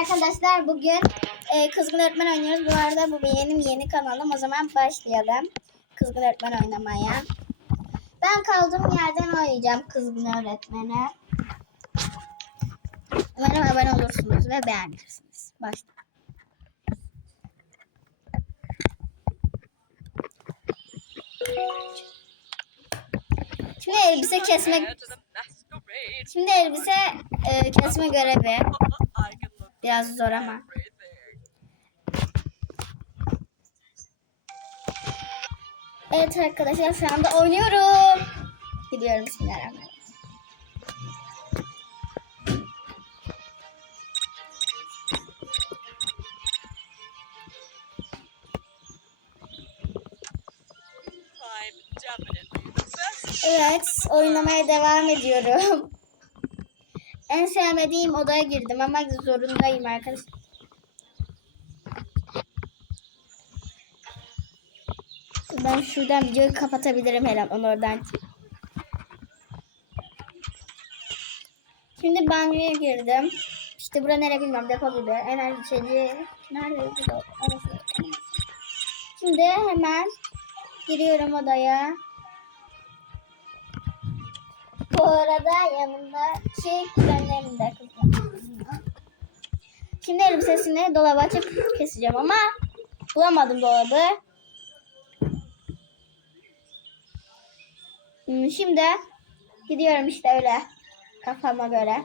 arkadaşlar bugün e, Kızgın Öğretmen oynuyoruz. Bu arada bu benim yeni kanalım. O zaman başlayalım. Kızgın Öğretmen oynamaya. Ben kaldığım yerden oynayacağım Kızgın Öğretmen'e. Umarım abone olursunuz ve beğenirsiniz. Başla. Şimdi elbise kesmek Şimdi elbise e, kesme görevi. Biraz zor ama. Evet arkadaşlar şu anda oynuyorum. Gidiyorum bismillahirrahmanirrahim. Evet oynamaya devam ediyorum. En sevmediğim odaya girdim ama zorundayım arkadaşlar. Ben şuradan videoyu kapatabilirim Helen. Onu oradan. Şimdi banyoya girdim. İşte bura nere bilmem depo gibi. Enerji içeceği. Nerede? Şimdi hemen giriyorum odaya. Bu arada yanımdaki kuzenlerim de kızım. Şimdi elbisesini dolaba açıp keseceğim ama bulamadım dolabı. Hmm, Şimdi gidiyorum işte öyle kafama göre.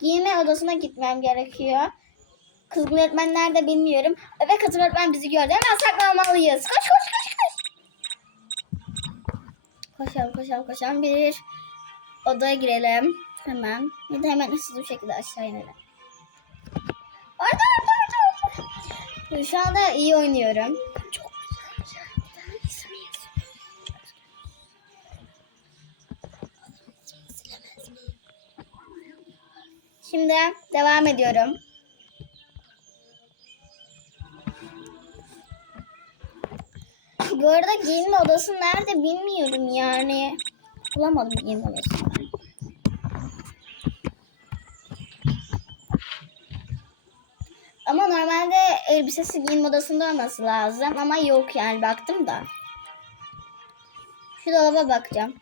Giyinme odasına gitmem gerekiyor. Kızgın öğretmen nerede bilmiyorum. Ve kızgın öğretmen bizi gördü. Hemen saklanmalıyız. Koş koş koş koş. Koşalım koşalım koşalım. Bir odaya girelim. Hemen. Bir de hemen hızlı bir şekilde aşağı inelim. Orada orada orada. orada. Şu anda iyi oynuyorum. Çok Şimdi devam ediyorum. Bu arada giyinme odası nerede bilmiyorum yani. Bulamadım giyinme odasını. Ama normalde elbisesi giyinme odasında olması lazım. Ama yok yani baktım da. Şu dolaba bakacağım.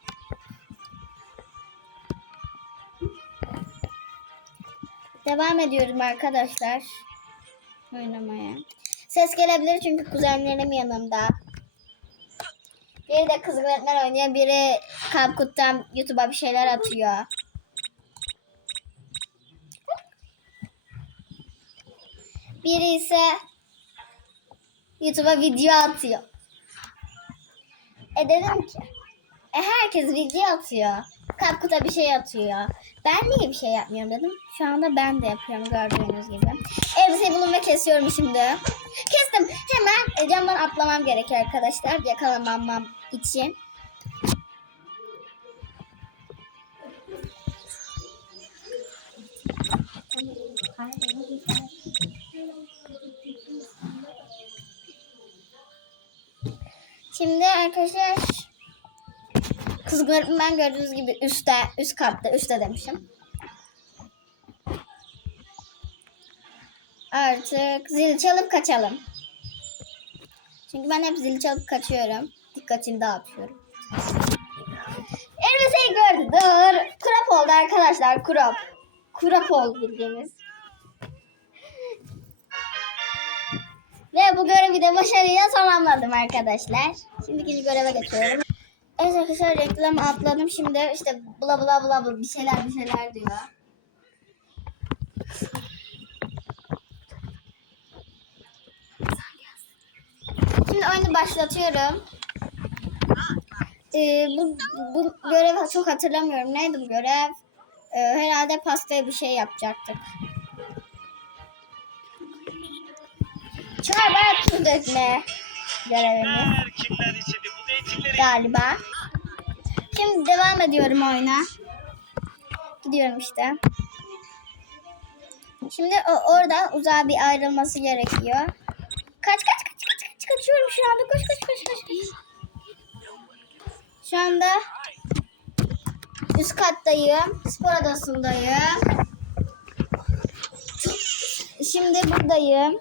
Devam ediyorum arkadaşlar. Oynamaya. Ses gelebilir çünkü kuzenlerim yanımda. Biri de kızgın öğretmen oynuyor. Biri Kapkut'tan YouTube'a bir şeyler atıyor. Biri ise YouTube'a video atıyor. E dedim ki e herkes video atıyor. Kapkut'a bir şey atıyor. Ben niye bir şey yapmıyorum dedim. Şu anda ben de yapıyorum gördüğünüz gibi. Elbiseyi bulun ve kesiyorum şimdi. Kestim. Hemen camdan atlamam gerekiyor arkadaşlar. Yakalamamam için. Şimdi arkadaşlar kızgın öğretmen gördüğünüz gibi üstte, üst katta, üstte demişim. Artık zil çalıp kaçalım. Çünkü ben hep zil çalıp kaçıyorum. Dikkatini dağıtıyorum. Elbiseyi gördü. Dur. Krop oldu arkadaşlar. Krop. Krop oldu bildiğimiz. Ve bu görevi de başarıyla tamamladım arkadaşlar. Şimdi ikinci göreve geçiyorum. Evet arkadaşlar reklamı atladım. Şimdi işte bla bla bla bla bir şeyler bir şeyler diyor. Şimdi oyunu başlatıyorum. Ee, bu, bu görevi çok hatırlamıyorum. Neydi bu görev? Ee, herhalde pastaya bir şey yapacaktık. Çorba tuz dökme Kimler kimler istedi bu zeytinleri? galiba. Şimdi devam ediyorum oyuna. Gidiyorum işte. Şimdi o, orada uzağa bir ayrılması gerekiyor. Kaç kaç kaç kaç kaç kaçıyorum şu anda. Koş koş koş koş. Şu anda üst kattayım. Spor odasındayım. Şimdi buradayım.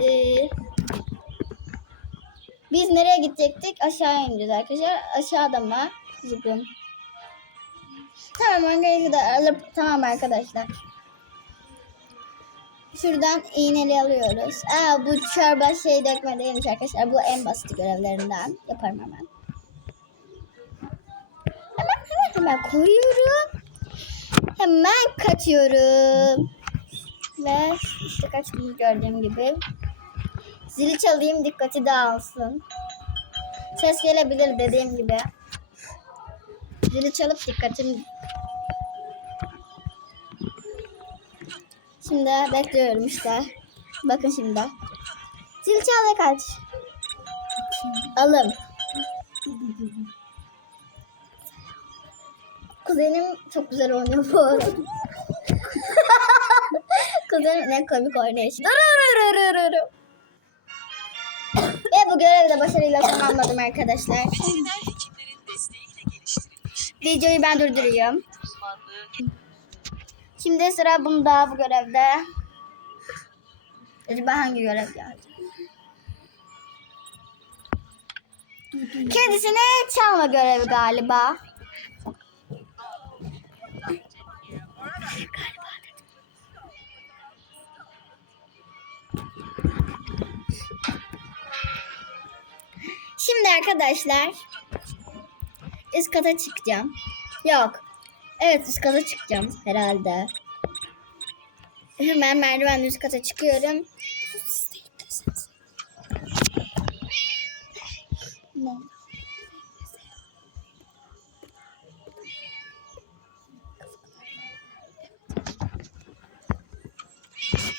Ee, biz nereye gidecektik? Aşağı ineceğiz arkadaşlar. Aşağıda mı? Zıbım. Tamam arkadaşlar. Tamam arkadaşlar. Şuradan iğneli alıyoruz. Aa bu çorba şey dökme değilmiş arkadaşlar. Bu en basit görevlerinden. Yaparım hemen. Hemen hemen hemen koyuyorum. Hemen kaçıyorum. Ve işte kaçtığımı gördüğüm gibi. Zili çalayım dikkati dağılsın. Ses gelebilir dediğim gibi. Zili çalıp dikkatim Şimdi bekliyorum işte. Bakın şimdi. Zil çal ve kaç. Alım. Kuzenim çok güzel oynuyor bu. Kuzenim ne komik oynuyor işte. Ve bu görevi de başarıyla tamamladım arkadaşlar. Videoyu ben durduruyorum. Şimdi sıra bunda bu görevde. Acaba hangi görev geldi? Kedisine çalma görevi galiba. Arkadaşlar üst kata çıkacağım. Yok. Evet üst kata çıkacağım herhalde. Hemen merdiven üst kata çıkıyorum. Ne?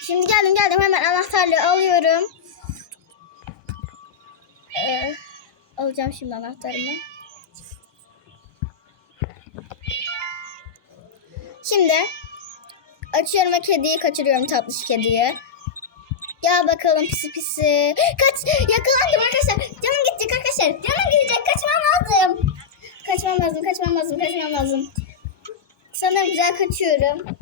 Şimdi geldim geldim hemen anahtarlığı alıyorum. Alacağım şimdi anahtarımı. Şimdi açıyorum ve kediyi kaçırıyorum tatlış kediyi. Gel bakalım pisi pisi. Kaç yakalandım arkadaşlar. Canım gidecek arkadaşlar. Canım gidecek. Kaçmam lazım. Kaçmam lazım. Kaçmam lazım. Kaçmam lazım. Sanırım güzel kaçıyorum.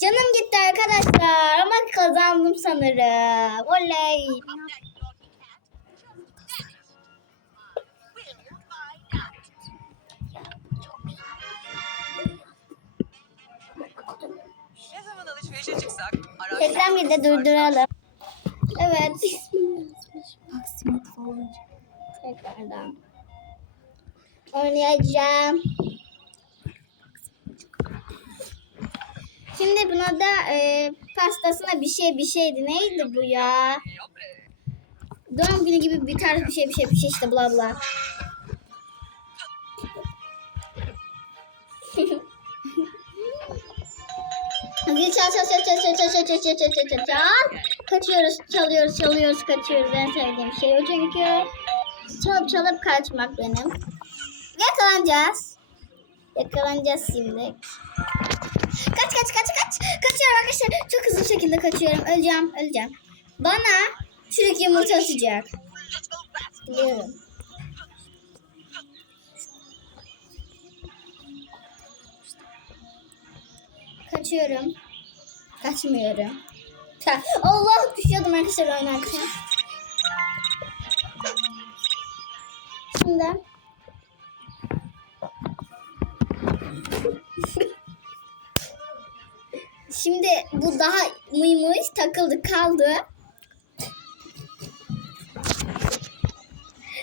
Canım gitti arkadaşlar ama kazandım sanırım. Oley. Ne zaman alışverişe çıksak araç Tekrar bir de durduralım. Evet. Tekrardan. Oynayacağım. Şimdi buna da e, pastasına bir şey bir şeydi. Neydi bu ya? Doğum günü gibi bir tarz bir şey bir şey bir şey işte bla bla. Zil çal çal çal çal çal çal çal çal çal çal çal çal çal. Kaçıyoruz, çalıyoruz, çalıyoruz, kaçıyoruz. En sevdiğim şey o çünkü. Çalıp çalıp kaçmak benim. Yakalanacağız. Yakalanacağız şimdi. Kaç kaç kaç kaç. Kaçıyorum arkadaşlar. Çok hızlı şekilde kaçıyorum. Öleceğim, öleceğim. Bana çürük yumurta atacak. Biliyorum. Kaçıyorum. Kaçmıyorum. Ta- Allah düşüyordum arkadaşlar oynarken. Şimdi Şimdi bu daha mıymış takıldı kaldı.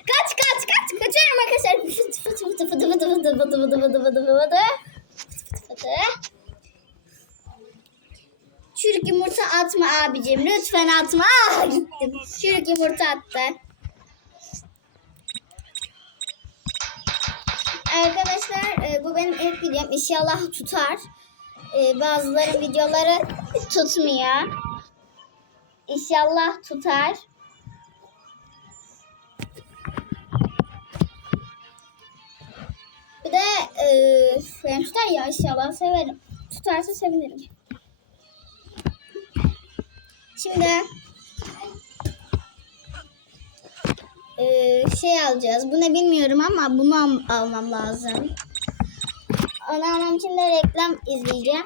Kaç kaç kaç kaçıyorum arkadaşlar. Fıtı fıtı fıtı fıtı fıtı fıtı fıtı fıtı fıtı. Fıtı fıtı. Çürük yumurta atma abicim. Lütfen atma. Ah, gittim. Çürük yumurta attı. Arkadaşlar e, bu benim ilk videom. İnşallah tutar. E, bazıları videoları tutmuyor. İnşallah tutar. Bir de e, tutar ya inşallah severim. Tutarsa sevinirim. Şimdi e, şey alacağız. Bu ne bilmiyorum ama bunu al- almam lazım. onu almam için de reklam izleyeceğim.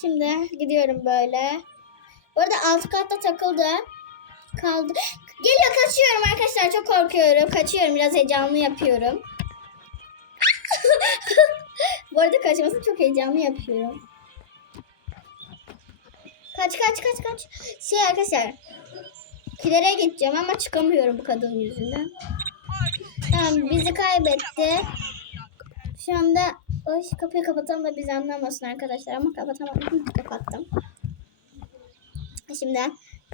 Şimdi gidiyorum böyle. Bu arada alt katta takıldı. Kaldı. Geliyor kaçıyorum arkadaşlar. Çok korkuyorum. Kaçıyorum. Biraz heyecanlı yapıyorum. Bu arada kaçmasını çok heyecanlı yapıyorum. Kaç kaç kaç kaç. Şey arkadaşlar. Kilere gideceğim ama çıkamıyorum bu kadın yüzünden. Tamam bizi kaybetti. Şu anda Oy, kapıyı kapatalım da bizi anlamasın arkadaşlar ama kapatamadım. Kapattım. Şimdi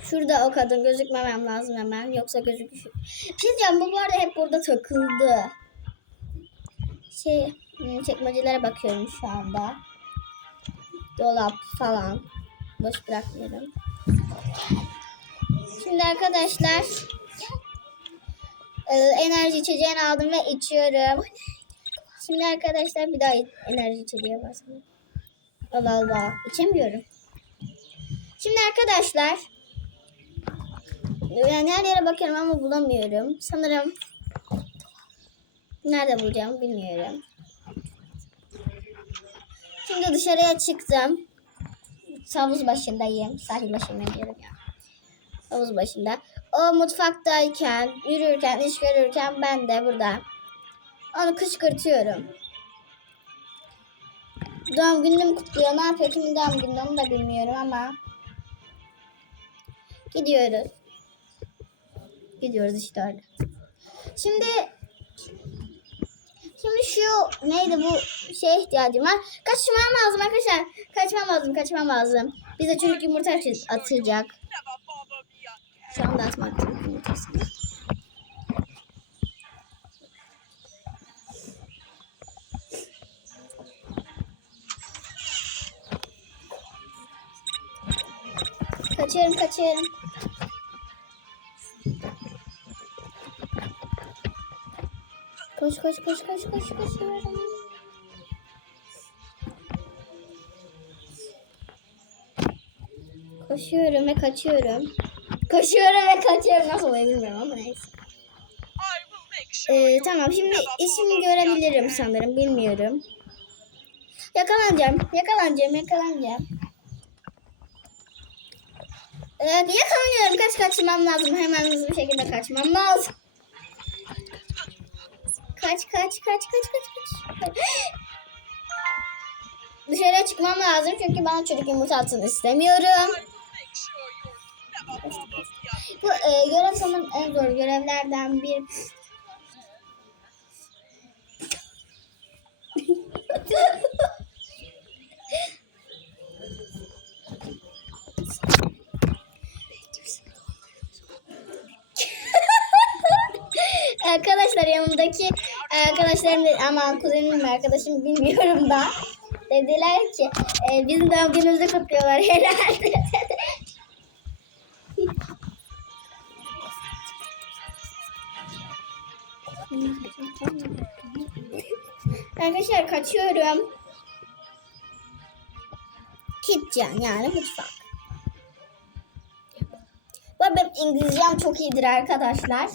şurada o kadın gözükmemem lazım hemen. Yoksa gözükür. Bir bu bu arada hep burada takıldı. Şey çekmecelere bakıyorum şu anda. Dolap falan. Boş bırakmıyorum. Şimdi arkadaşlar e, enerji içeceğini aldım ve içiyorum. Şimdi arkadaşlar bir daha enerji içeceği basalım. Allah Allah. içemiyorum. Şimdi arkadaşlar yani her yere bakıyorum ama bulamıyorum. Sanırım nerede bulacağım bilmiyorum. Şimdi dışarıya çıktım. Havuz başındayım. Sahil başındayım diyorum ya. Havuz başında. O mutfaktayken, yürürken, iş görürken ben de burada. Onu kışkırtıyorum. Doğum gününü mü kutluyor? Ne yapıyor? Kimin doğum günü onu da bilmiyorum ama. Gidiyoruz. Gidiyoruz işte öyle. Şimdi Şimdi şu neydi bu şey ihtiyacım var. Kaçmam lazım arkadaşlar. Kaçmam lazım, kaçmam lazım. Bize çocuk yumurta atacak. Şu anda atmak çocuk yumurtasını. Kaçıyorum, kaçıyorum. Koş koş koş koş koş koşuyorum. Koşuyorum ve kaçıyorum. Koşuyorum ve kaçıyorum. Nasıl oluyor bilmiyorum ama neyse. Ee, tamam şimdi ismini görebilirim sanırım. Bilmiyorum. Yakalanacağım. Yakalanacağım. Yakalanacağım. Ee, yakalanıyorum. Kaç kaçmam lazım. Hemen hızlı bir şekilde kaçmam lazım. Kaç kaç kaç kaç kaç kaç. Dışarıya çıkmam lazım çünkü ben çocuk yumurta atsın istemiyorum. Bu e, görev en zor görevlerden bir. Arkadaşlar yanımdaki arkadaşlarım da aman kuzenim mi arkadaşım bilmiyorum da dediler ki e, bizim doğum günümüzü kutluyorlar herhalde. Arkadaşlar kaçıyorum. Kitchen yani mutfak. Bu benim İngilizcem çok iyidir arkadaşlar.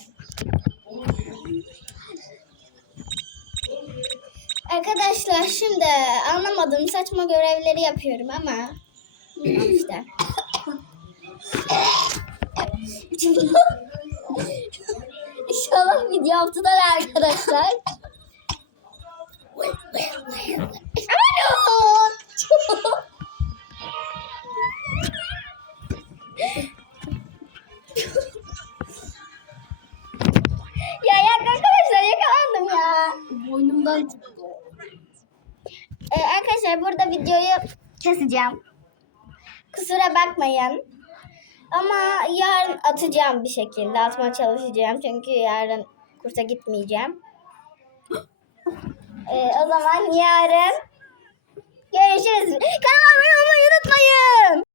Arkadaşlar şimdi anlamadığım saçma görevleri yapıyorum ama işte. İnşallah video haftalar arkadaşlar. Alo. Ee, arkadaşlar burada videoyu keseceğim. Kusura bakmayın. Ama yarın atacağım bir şekilde. Atmaya çalışacağım. Çünkü yarın kursa gitmeyeceğim. Ee, o zaman yarın görüşürüz. Kanalıma abone olmayı unutmayın.